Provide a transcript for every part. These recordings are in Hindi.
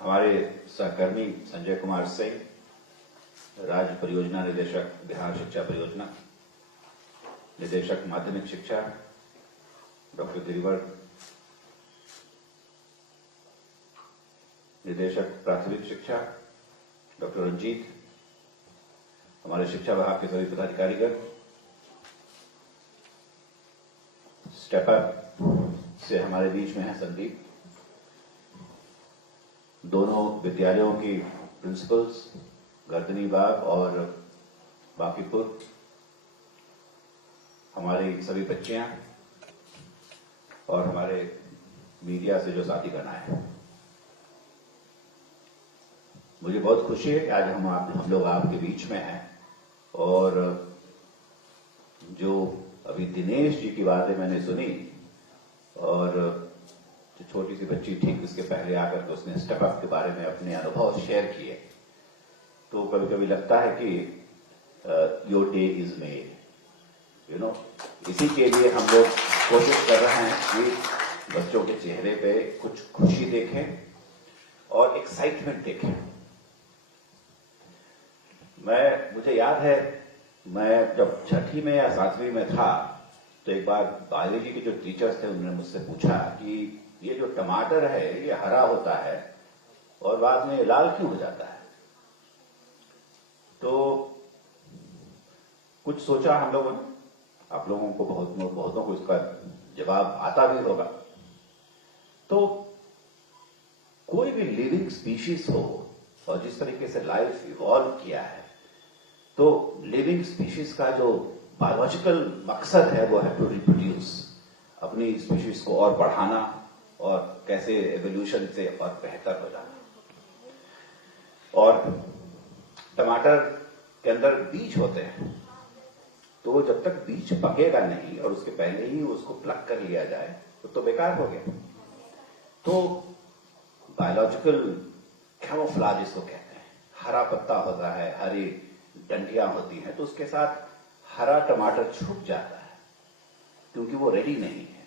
हमारे सहकर्मी संजय कुमार सिंह, राज्य परियोजना निदेशक बिहार शिक्षा परियोजना, निदेशक माध्यमिक शिक्षा डॉक्टर गिरिवर, निदेशक प्राथमिक शिक्षा डॉक्टर रंजीत, हमारे शिक्षा विभाग के सभी पदाधिकारीगण, स्टेप अप से हमारे बीच में है संदीप, दोनों विद्यालयों की प्रिंसिपल्स गर्दनी बाग और बांकीपुर, हमारी सभी बच्चियां और हमारे मीडिया से जो साथी बना है, मुझे बहुत खुशी है कि आज हम लोग आपके बीच में हैं। और जो अभी दिनेश जी की बातें मैंने सुनी और जो छोटी सी बच्ची ठीक उसके पहले आकर के उसने स्टेप अप के बारे में अपने अनुभव शेयर किए, तो कभी कभी लगता है कि योर डे इज मेड, इसी के लिए हम लोग कोशिश कर रहे हैं कि बच्चों के चेहरे पे कुछ खुशी देखें और एक्साइटमेंट देखें। मुझे याद है, मैं जब छठी में या 7वीं में था तो एक बार बायोलॉजी के जो टीचर्स थे उन्होंने मुझसे पूछा कि ये जो टमाटर है ये हरा होता है और बाद में लाल क्यों हो जाता है। तो कुछ सोचा हम लोगों ने, आप लोगों को बहुतों को इसका जवाब आता भी होगा। तो कोई भी लिविंग स्पीशीज हो और जिस तरीके से लाइफ इवॉल्व किया है, तो लिविंग स्पीशीज का जो बायोलॉजिकल मकसद है वो है टू रिप्रोड्यूस, अपनी स्पीशीज को और बढ़ाना और कैसे एवोल्यूशन से और बेहतर हो जाना। और टमाटर के अंदर बीज होते हैं, तो जब तक बीज पकेगा नहीं और उसके पहले ही उसको प्लग कर लिया जाए तो बेकार हो गया। तो बायोलॉजिकल कैमोफ्लेज इसको कहते हैं, हरा पत्ता होता है, हरी डंडियां होती हैं, तो उसके साथ हरा टमाटर छुप जाता है क्योंकि वो रेडी नहीं है।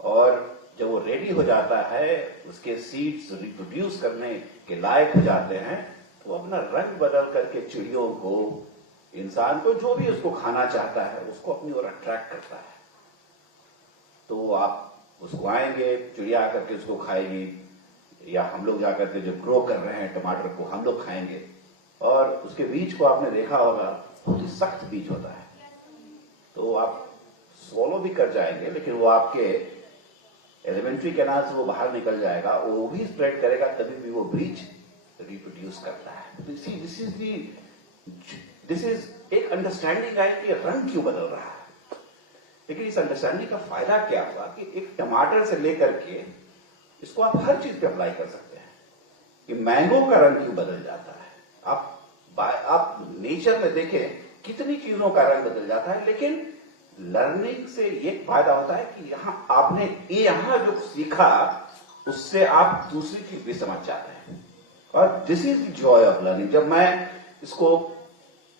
और जब वो रेडी हो जाता है, उसके सीड्स रिप्रोड्यूस करने के लायक हो जाते हैं, तो वो अपना रंग बदल करके चिड़ियों को, इंसान को, जो भी उसको खाना चाहता है उसको अपनी ओर अट्रैक्ट करता है। तो आप उसको आएंगे, चिड़िया आकर के उसको खाएगी, या हम लोग जाकर के जो ग्रो कर रहे हैं टमाटर को हम लोग खाएंगे। और उसके बीज को आपने देखा होगा, बहुत ही सख्त बीज होता है, तो आप स्वॉलो भी कर जाएंगे लेकिन वो आपके एलिमेंट्री कैनाल से वो बाहर निकल जाएगा, वो भी स्प्रेड करेगा, तभी भी वो बीज रिप्रोड्यूस करता है। दिस इज एक अंडरस्टैंडिंग है कि रंग क्यों बदल रहा है। लेकिन इस अंडरस्टैंडिंग का फायदा क्या हुआ कि एक टमाटर से लेकर के इसको आप हर चीज पे अप्लाई कर सकते हैं कि मैंगो का रंग क्यों बदल जाता है। आप नेचर में देखें कितनी चीजों का रंग बदल जाता है, लेकिन लर्निंग से एक फायदा होता है कि आपने जो सीखा उससे आप दूसरी चीज भी समझ जाते हैं। और this is the Joy of learning.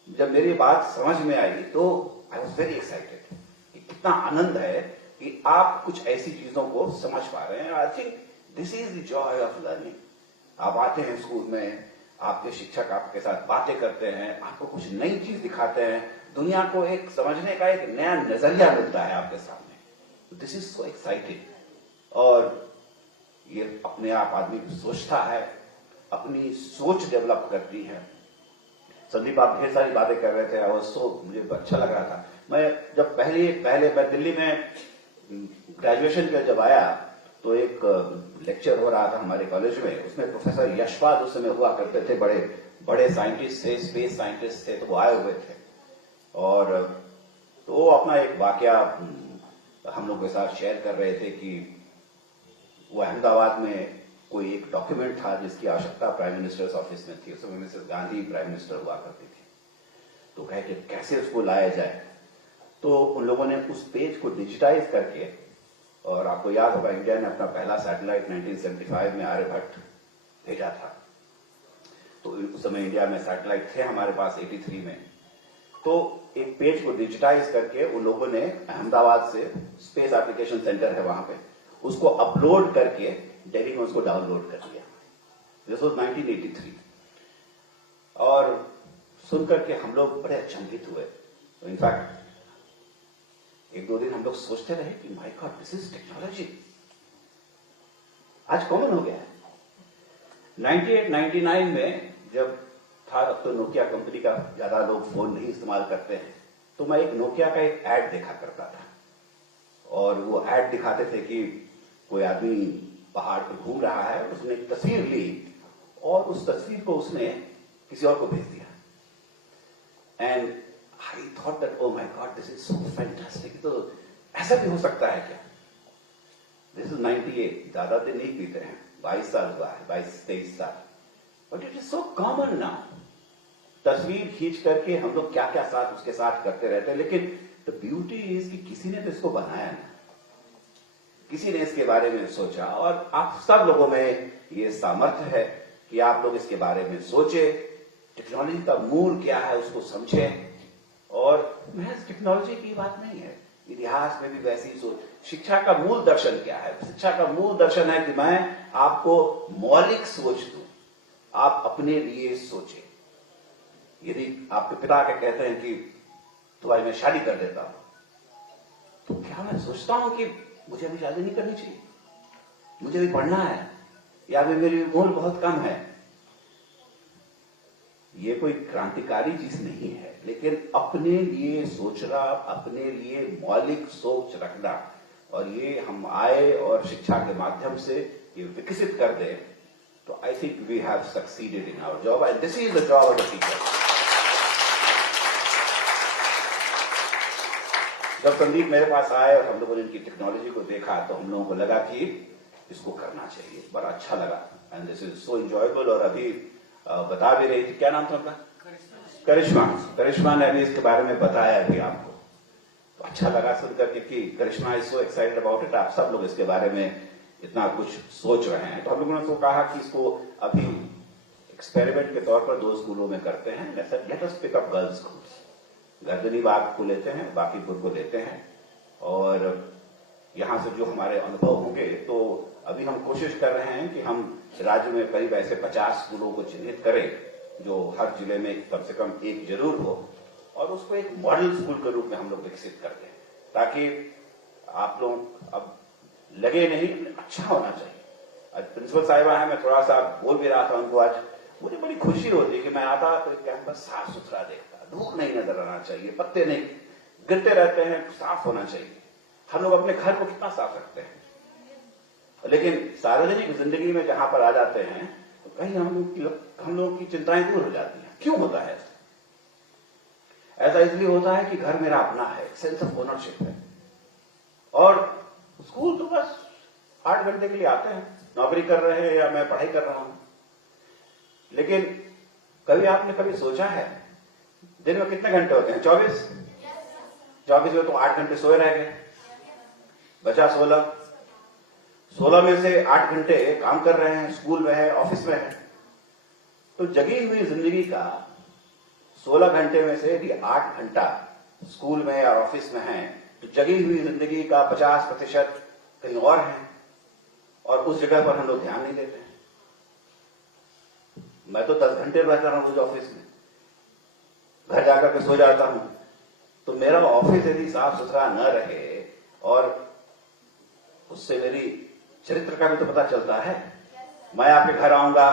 जब मेरी बात समझ में आई तो आई वॉज वेरी एक्साइटेड कि कितना आनंद है कि आप कुछ ऐसी चीजों को समझ पा रहे हैं। I think this is the Joy of learning. आप आते हैं स्कूल में, आपके शिक्षक आपके साथ बातें करते हैं, आपको कुछ नई चीज दिखाते हैं, दुनिया को एक समझने का एक नया नजरिया मिलता है आपके सामने। This is so exciting. और ये अपने आप आदमी सोचता है, अपनी सोच डेवलप करती है। संदीप, आप ढेर सारी बातें कर रहे थे, मुझे अच्छा लग रहा था। मैं जब पहले मैं दिल्ली में ग्रेजुएशन के जब आया तो एक लेक्चर हो रहा था हमारे कॉलेज में, उसमें प्रोफेसर यशपाल उस समय हुआ करते थे, बड़े साइंटिस्ट थे, स्पेस साइंटिस्ट थे, तो वो आए हुए थे। और तो वो अपना एक वाकया हम लोग के साथ शेयर कर रहे थे कि वो अहमदाबाद में कोई एक डॉक्यूमेंट था जिसकी आवश्यकता प्राइम मिनिस्टर्स ऑफिस में थी। उस समय मिसेस गांधी प्राइम मिनिस्टर हुआ करती थी। तो कहे कि कैसे उसको लाया जाए, तो उन लोगों ने उस पेज को डिजिटाइज करके, और आपको याद होगा इंडिया ने अपना पहला सैटेलाइट 1975 में आर्यभट्ट भेजा था। तो उस समय इंडिया में सैटेलाइट थे हमारे पास 83 में। तो एक पेज को डिजिटाइज करके उन लोगों ने अहमदाबाद से, स्पेस एप्लीकेशन सेंटर है वहां पे, उसको अपलोड करके दिल्ली में उसको डाउनलोड कर लिया। दिस वाज 1983 और सुनकर के हम लोग बड़े अचंभित हुए। तो इनफैक्ट एक दो दिन हम लोग सोचते रहे कि my God this is technology, आज कॉमन हो गया है। 98-99 में जब था, अब तो नोकिया कंपनी का ज्यादा लोग फोन नहीं इस्तेमाल करते हैं, तो मैं एक नोकिया का एक एड देखा करता था और वो एड दिखाते थे कि कोई आदमी पहाड़ पर घूम रहा है, उसने एक तस्वीर ली और उस तस्वीर को उसने किसी और को भेज दिया। And I thought that oh my God this is so fantastic, तो ऐसा भी हो सकता है क्या? दिस इज 98, ज्यादा दिन नहीं पीते हैं, 22 साल हुआ है, 22-23 साल, but it is so common now. तस्वीर खींच करके हम लोग क्या क्या साथ उसके साथ करते रहते हैं, लेकिन द ब्यूटी इज कि किसी ने तो इसको बनाया ना, किसी ने इसके बारे में सोचा और आप सब लोगों में ये सामर्थ्य है कि आप लोग इसके बारे में सोचे, टेक्नोलॉजी का मूल क्या है उसको समझें। और महज टेक्नोलॉजी की बात नहीं है, इतिहास में भी वैसी सोच। शिक्षा का मूल दर्शन क्या है? शिक्षा का मूल दर्शन है कि मैं आपको मौलिक सोच दूं, आप अपने लिए सोचें। यदि आपके पिता के कहते हैं कि तुम्हारी मैं शादी कर देता हूं, तो क्या मैं सोचता हूं कि मुझे अभी शादी नहीं करनी चाहिए, मुझे अभी पढ़ना है, या मेरी उम्र बहुत कम है? ये कोई क्रांतिकारी चीज नहीं है, लेकिन अपने लिए सोचना, अपने लिए मौलिक सोच रखना, और ये हम आए और शिक्षा के माध्यम से ये विकसित कर दें, तो I think we have succeeded in our job and this is the job of the teacher. जब संदीप मेरे पास आए और हम लोगों ने इनकी टेक्नोलॉजी को देखा, तो हम लोगों को लगा कि इसको करना चाहिए, बड़ा अच्छा लगा and this is so enjoyable. और अभी बता भी रही थी, क्या नाम था उनका? करिश्मा ने अभी इसके बारे में बताया अभी आपको, तो अच्छा लगा सुनकर कि Karishma is so excited about it. आप सब लोग इसके बारे में इतना कुछ सोच रहे हैं, तो हम लोगों ने तो कहा कि इसको अभी एक्सपेरिमेंट के तौर पर 2 स्कूलों में करते हैं। Let us pick up girls schools, Gardanibagh को लेते हैं, बाकीपुर को लेते हैं, और यहां से जो हमारे अनुभव होंगे, तो अभी हम कोशिश कर रहे हैं कि हम राज्य में करीब ऐसे 50 स्कूलों को चिन्हित करें, जो हर जिले में कम से कम एक जरूर हो, और उसको एक मॉडल स्कूल के रूप में हम लोग विकसित कर दें, ताकि आप लोग अब लगे नहीं, अच्छा होना चाहिए। आज प्रिंसिपल साहिबा है, मैं थोड़ा सा बोल भी रहा था उनको, आज मुझे बड़ी खुशी होती है कि मैं आता तो कैंपस साफ सुथरा देखता, धूप नहीं नजर आना चाहिए, पत्ते नहीं गिरते रहते हैं, साफ होना चाहिए। हम लोग अपने घर को कितना साफ रखते हैं, लेकिन सार्वजनिक जिंदगी में जहां पर आ जाते हैं तो कहीं हम लोग की चिंताएं दूर हो जाती हैं। क्यों होता है ऐसा? इसलिए होता है कि घर मेरा अपना है, सेंस ऑफ ओनरशिप है, और स्कूल तो बस 8 घंटे के लिए आते हैं, नौकरी कर रहे हैं या मैं पढ़ाई कर रहा हूं। लेकिन कभी आपने कभी सोचा है दिन में कितने घंटे होते हैं? 24 में तो 8 घंटे सोए रह गए, बचा 16 में से 8 घंटे काम कर रहे हैं, स्कूल में है, ऑफिस में है। तो जगी हुई जिंदगी का 16 घंटे में से यदि 8 घंटा स्कूल में या ऑफिस में है, तो जगी हुई जिंदगी का 50% कहीं और है, और उस जगह पर हम लोग ध्यान नहीं देते। मैं तो 10 घंटे रहता हूं रोज ऑफिस में, घर जाकर के सो जाता हूं। तो मेरा ऑफिस यदि साफ सुथरा न रहे, और उससे मेरी चरित्र का भी तो पता चलता है। मैं आपके घर आऊंगा,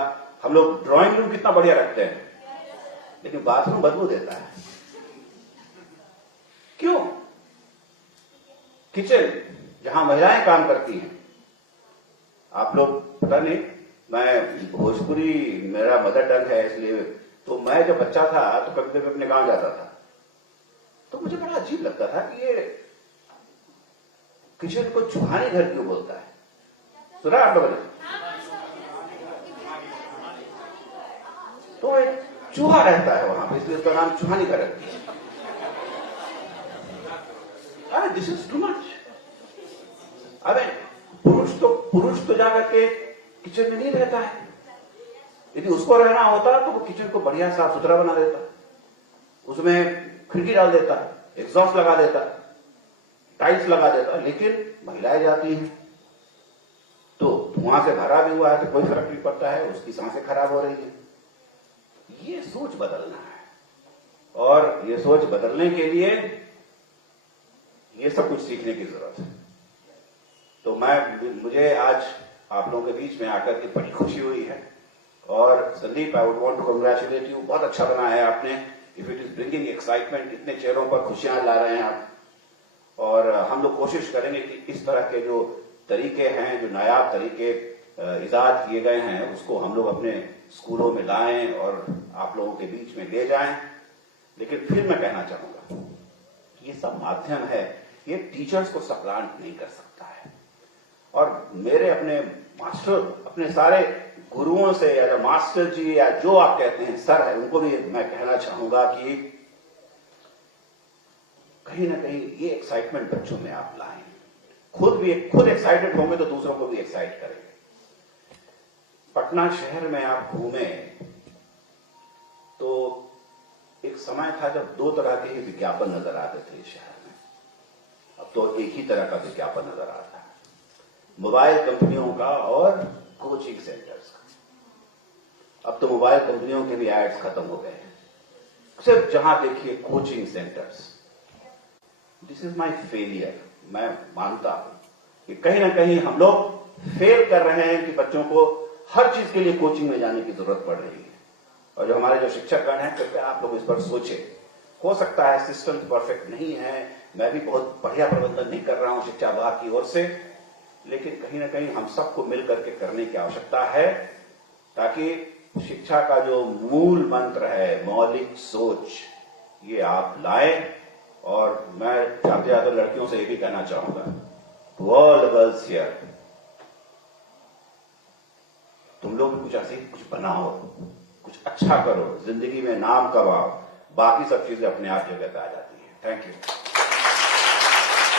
हम लोग ड्राइंग रूम कितना बढ़िया रखते हैं, लेकिन बाथरूम बदबू देता है। क्यों? किचन जहां महिलाएं काम करती हैं, आप लोग पता नहीं, मैं भोजपुरी मेरा मदर टंग है, इसलिए तो मैं जब बच्चा था तो कभी कभी अपने गांव जाता था, तो मुझे बड़ा अजीब लगता था कि ये किचन को चूहानी घर क्यों बोलता है? सुना आप लोगों ने? तो एक चूहा रहता है वहां पे, इसलिए उसका नाम चूहानी घर है। This is too much. अरे पुरुष तो जाकर के किचन में नहीं रहता है। यदि उसको रहना होता तो वो किचन को बढ़िया साफ सुथरा बना देता, उसमें खिड़की डाल देता, एग्जॉस्ट लगा देता, टाइल्स लगा देता, लेकिन महिलाएं जाती हैं तो धुआं से भरा भी हुआ है तो कोई फर्क नहीं पड़ता है, उसकी सांसें खराब हो रही है। ये सोच बदलना है, और ये सोच बदलने के लिए ये सब कुछ सीखने की जरूरत है। तो मुझे आज आप लोगों के बीच में आकर के बड़ी खुशी हुई है। और Sandeep, I would want to congratulate you, बहुत अच्छा बना है आपने। If it is bringing excitement, इतने चेहरों पर खुशियां ला रहे हैं आप। और हम लोग कोशिश करेंगे कि इस तरह के जो तरीके हैं, जो नायाब तरीके इजाद किए गए हैं, उसको हम लोग अपने स्कूलों में लाएं और आप लोगों के बीच में ले जाएं। लेकिन फिर मैं कहना चाहूंगा, ये सब माध्यम है, ये टीचर्स को सप्लांट नहीं कर सकता है। और मेरे अपने मास्टर, अपने सारे गुरुओं से, या मास्टर जी या जो आप कहते हैं सर है, उनको भी मैं कहना चाहूंगा कि कहीं ना कहीं ये एक्साइटमेंट बच्चों में आप लाएं। खुद एक्साइटेड होंगे तो दूसरों को भी एक्साइट करेंगे। पटना शहर में आप घूमे तो एक समय था जब दो तरह के ही विज्ञापन नजर आते थे शहर में। अब तो एक ही तरह का विज्ञापन नजर आता है, मोबाइल कंपनियों का और कोचिंग सेंटर्स का। अब तो मोबाइल कंपनियों के भी एड्स खत्म हो गए हैं, सिर्फ जहां देखिए coaching centres. This is my failure. मैं मानता हूं कि कहीं ना कहीं हम लोग फेल कर रहे हैं कि बच्चों को हर चीज के लिए कोचिंग में जाने की जरूरत पड़ रही है। और जो हमारे जो शिक्षकगण हैं, कृपया आप लोग इस पर सोचें। हो सकता है सिस्टम परफेक्ट नहीं है, मैं भी बहुत बढ़िया प्रबंधन नहीं कर रहा हूं शिक्षा विभाग की ओर से, लेकिन कहीं ना कहीं हम सबको मिलकर के करने की आवश्यकता है, ताकि शिक्षा का जो मूल मंत्र है, मौलिक सोच, ये आप लाएं। और मैं ज्यादा से ज्यादा लड़कियों से ये भी कहना चाहूंगा, to all the girls here, तुम लोग भी कुछ ऐसे कुछ बनाओ, कुछ अच्छा करो, जिंदगी में नाम कमाओ, बाकी सब चीजें अपने आप जगह पे आ जाती हैं। Thank you.